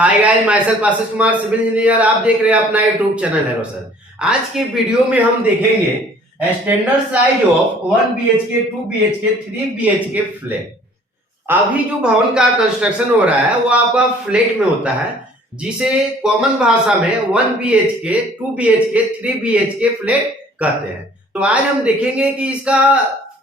हाय guys, myself Ashish Kumar, civil engineer. आप देख रहे हैं अपना यूट्यूब चैनल है सर। आज के वीडियो में हम देखेंगे standard size of 1 BHK, 2 BHK, 3 BHK flat. अभी जो भवन का कंस्ट्रक्शन हो रहा है वो आपका फ्लैट में होता है, जिसे कॉमन भाषा में 1 BHK, 2 BHK, 3 BHK फ्लैट कहते हैं। तो आज हम देखेंगे कि इसका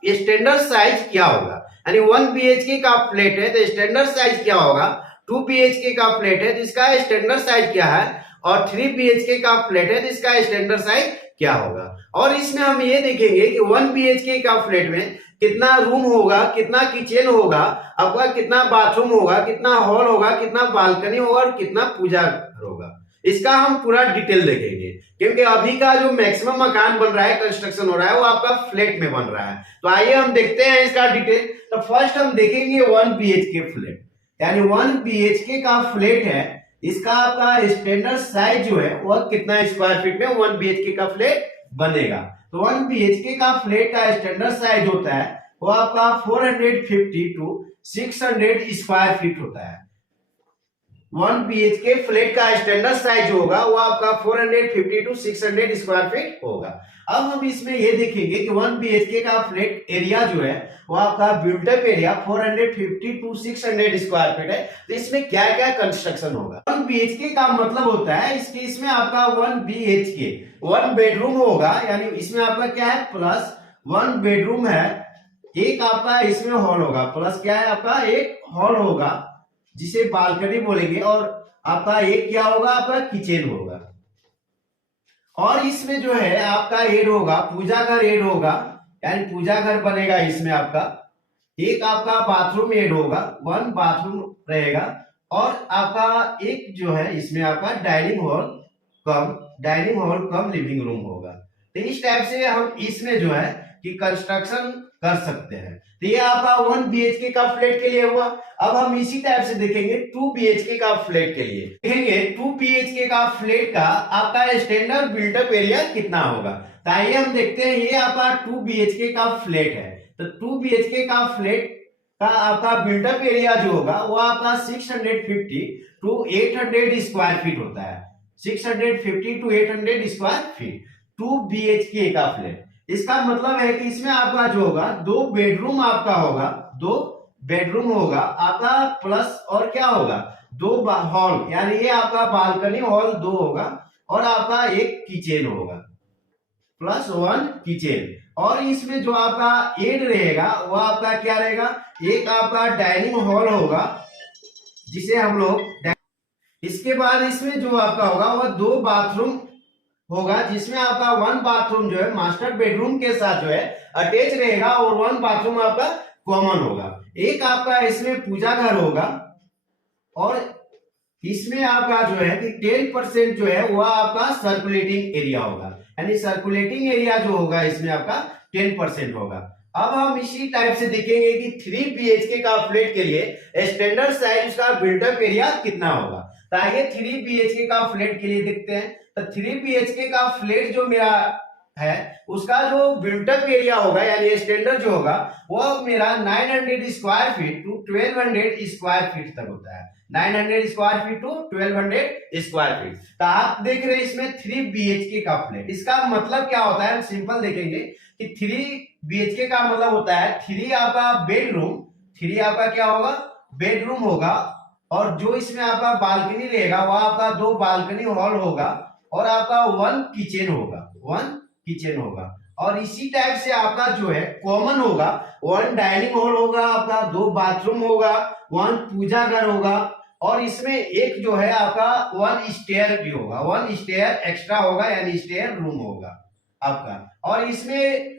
स्टैंडर्ड साइज क्या होगा। यानी 1 BHK का फ्लैट है तो स्टैंडर्ड साइज क्या होगा, 2 BHK का फ्लैट है तो इसका स्टैंडर्ड साइज क्या है, और 3 BHK का फ्लैट है तो इसका स्टैंडर्ड साइज क्या होगा। और इसमें हम ये देखेंगे कि 1 BHK का फ्लैट में कितना रूम होगा, कितना किचन होगा, आपका कितना बाथरूम होगा, कितना हॉल होगा, कितना बालकनी होगा और कितना पूजा घर होगा। इसका हम पूरा डिटेल देखेंगे, क्योंकि अभी का जो मैक्सिमम मकान बन रहा है, कंस्ट्रक्शन हो रहा है, वो आपका फ्लैट में बन रहा है। तो आइए हम देखते हैं इसका डिटेल। तो फर्स्ट हम देखेंगे 1 BHK फ्लैट, यानी 1 BHK का फ्लैट है। इसका आपका स्टैंडर्ड साइज जो है वह कितना स्क्वायर फीट में 1 BHK का फ्लैट बनेगा। तो 1 BHK का फ्लैट का स्टैंडर्ड साइज होता है वो आपका 450 टू 600 स्क्वायर फीट होता है। 1 BHK फ्लैट का स्टैंडर्ड साइज होगा वो आपका 450 टू 600 स्क्वायर फीट होगा। अब हम इसमें ये देखेंगे कि 1 BHK का फ्लैट एरिया जो है वो आपका built up area 450 to 600 square feet है। तो इसमें क्या क्या कंस्ट्रक्शन होगा। 1 BHK का मतलब होता है इसमें आपका 1 BHK 1 बेडरूम होगा, यानी इसमें आपका क्या है प्लस 1 बेडरूम है, एक आपका इसमें हॉल होगा, प्लस क्या है आपका एक हॉल होगा जिसे बालकनी बोलेंगे, और आपका एक क्या होगा आपका किचन होगा। और इसमें जो है आपका एड होगा पूजा घर एड होगा, यानी पूजा घर बनेगा। इसमें आपका एक आपका बाथरूम एड होगा, 1 बाथरूम रहेगा, और आपका एक जो है इसमें आपका डाइनिंग हॉल कम लिविंग रूम होगा। तो इस टाइप से हम इसमें जो है कि कंस्ट्रक्शन कर सकते हैं। तो ये आपका 1 BHK का फ्लैट के लिए हुआ। अब हम इसी टाइप से देखेंगे 2 BHK का फ्लैट के लिए। देखेंगे 2 BHK का फ्लैट का आपका स्टैंडर्ड बिल्टअप एरिया कितना होगा। तो आइए हम देखते हैं। ये आपका 2 BHK का फ्लैट है, तो 2 BHK का फ्लैट का आपका बिल्टअप एरिया जो होगा वो आपका 650 टू 800 स्क्वायर फीट होता है। 650 टू 800 स्क्वायर फीट 2 BHK का फ्लैट। इसका मतलब है कि इसमें आपका जो होगा 2 बेडरूम आपका होगा, 2 बेडरूम होगा आपका, प्लस और क्या होगा 2 हॉल, यानी ये आपका बालकनी हॉल 2 होगा, और आपका एक किचन होगा प्लस 1 किचन। और इसमें जो आपका एड रहेगा वो आपका क्या रहेगा, एक आपका डाइनिंग हॉल होगा जिसे हम लोग, इसके बाद इसमें जो आपका होगा वह 2 बाथरूम होगा, जिसमें आपका 1 बाथरूम जो है मास्टर बेडरूम के साथ जो है अटैच रहेगा, और 1 बाथरूम आपका कॉमन होगा। एक आपका इसमें पूजा घर होगा, और इसमें आपका जो है कि 10% जो है वह आपका सर्कुलेटिंग एरिया होगा, यानी सर्कुलेटिंग एरिया जो होगा इसमें आपका 10% होगा। अब हम इसी टाइप से देखेंगे कि 3 BHK का फ्लैट के लिए स्टैंडर्ड साइज का बिल्टअप एरिया कितना होगा। तो आइए 3 BHK का फ्लैट के लिए देखते हैं। तो 3 BHK का फ्लैट जो मेरा है उसका जो बिल्टअप एरिया होगा, यानी स्टैंडर्ड जो होगा वो मेरा 900 square feet to 1200 square feet तक होता है। 900 square feet to 1200 square feet. तो आप देख रहे हैं इसमें 3 BHK का फ्लैट। इसका मतलब क्या होता है, हम सिंपल देखेंगे कि 3 BHK का मतलब होता है 3 आपका बेडरूम, 3 आपका क्या होगा बेडरूम होगा, और जो इसमें आपका बालकनी रहेगा वह आपका 2 बालकनी हॉल होगा, और आपका 1 किचन होगा, 1 किचन होगा। और इसी टाइप से आपका जो है कॉमन होगा 1 डाइनिंग हॉल होगा, आपका 2 बाथरूम होगा, 1 पूजा घर होगा, और इसमें एक जो है आपका 1 स्टेयर भी होगा, 1 स्टेयर एक्स्ट्रा होगा, यानी स्टेयर रूम होगा आपका। और इसमें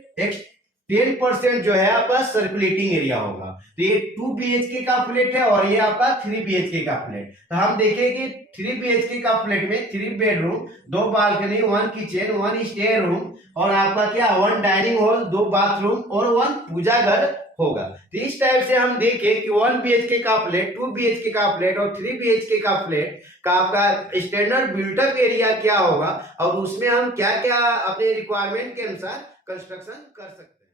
10% जो है आपका सर्कुलेटिंग एरिया होगा। तो ये 2 BHK का फ्लैट है, और ये आपका 3 BHK का फ्लैट। तो हम देखेंगे 3 BHK का फ्लैट में 3 bedroom, 2 balcony, 1 kitchen, 1 stair room, और आपका क्या 1 डाइनिंग हॉल, 2 बाथरूम और 1 पूजा घर होगा। तो इस टाइप से हम देखें कि 1 BHK का फ्लैट, 2 BHK का फ्लैट और 3 BHK का फ्लैट का आपका स्टैंडर्ड बिल्टअप एरिया क्या होगा, और उसमें हम क्या क्या अपने रिक्वायरमेंट के अनुसार कंस्ट्रक्शन कर सकते हैं।